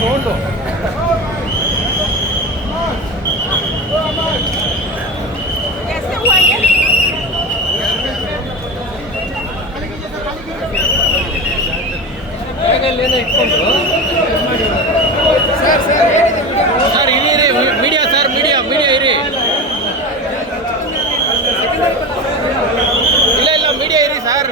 Sound ಬ್ಯಾಗಲ್ಲೇನೋ ಇಟ್ಕೊಂಡು sir ಇರಿ media sir media ಇರಿ ಇಲ್ಲ ಮೀಡಿಯಾ ಇರಿ ಸರ್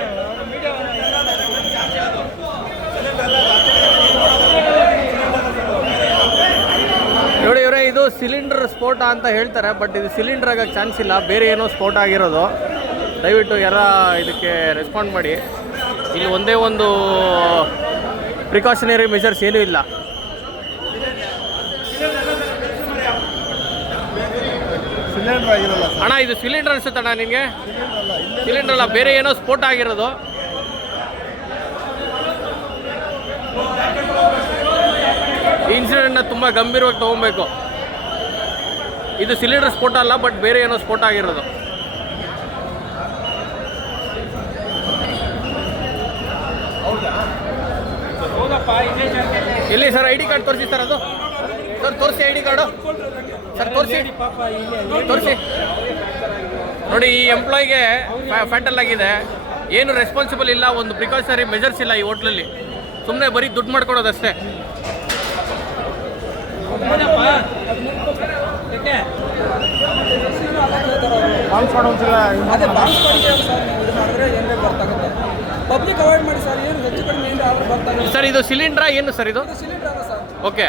ನೋಡಿ ಇವರೇ ಇದು ಸಿಲಿಂಡರ್ ಸ್ಫೋಟ ಅಂತ ಹೇಳ್ತಾರೆ, ಬಟ್ ಇದು ಸಿಲಿಂಡರ್ ಆಗಕ್ಕೆ ಚಾನ್ಸ್ ಇಲ್ಲ, ಬೇರೆ ಏನೋ ಸ್ಫೋಟ ಆಗಿರೋದು. ದಯವಿಟ್ಟು ಯಾರ ಇದಕ್ಕೆ ರೆಸ್ಪಾಂಡ್ ಮಾಡಿ. ಇಲ್ಲಿ ಒಂದೇ ಒಂದು ಪ್ರಿಕಾಷನರಿ ಮೆಷರ್ಸ್ ಏನೂ ಇಲ್ಲ. ಸಿಲಿಂಡರ್ ಆಗಿರಲ್ಲ ಅಣ್ಣ, ಇದು ಸಿಲಿಂಡರ್ ಅನ್ಸುತ್ತಣ್ಣ ನಿಮಗೆ? ಸಿಲಿಂಡರ್ ಅಲ್ಲ, ಬೇರೆ ಏನೋ ಸ್ಫೋಟ ಆಗಿರೋದು. ಈ ಇನ್ಸಿಡೆಂಟ್ನ ತುಂಬ ಗಂಭೀರವಾಗಿ ತೊಗೊಬೇಕು. ಇದು ಸಿಲಿಂಡರ್ ಸ್ಫೋಟ ಅಲ್ಲ, ಬಟ್ ಬೇರೆ ಏನೋ ಸ್ಫೋಟ ಆಗಿರೋದು. ಎಲ್ಲಿ ಸರ್ ಐ ಡಿ ಕಾರ್ಡ್ ತೋರಿಸಿ ಸರ್, ಅದು ಸರ್ ತೋರಿಸಿ ಐ ಡಿ ಕಾರ್ಡು ಸರ್, ತೋರಿಸಿ ನೋಡಿ. ಈ ಎಂಪ್ಲಾಯಿಗೆ ಫ್ಯಾಟಲ್ ಆಗಿದೆ, ಏನು ರೆಸ್ಪಾನ್ಸಿಬಲ್ ಇಲ್ಲ, ಒಂದು ಪ್ರಿಕಾಷನರಿ ಮೆಜರ್ಸ್ ಇಲ್ಲ ಈ ಹೋಟ್ಲಲ್ಲಿ, ಸುಮ್ಮನೆ ಬರೀ ದುಡ್ಡು ಮಾಡ್ಕೊಡೋದಷ್ಟೇ. ಪಬ್ಲಿಕ್ ಅವಾಯ್ಡ್ ಮಾಡಿ ಸರ್, ಏನು ಹೆಚ್ಚು ಕಡಿಮೆ ಏನು ಆರ್ಡರ್ ಬರ್ತಾರೆ ಸರ್. ಇದು ಸಿಲಿಂಡ್ರಾ ಏನು ಸರ್ ಇದು? ಸಿಲಿಂಡರ್ ಅಲ್ಲ ಸರ್. ಓಕೆ.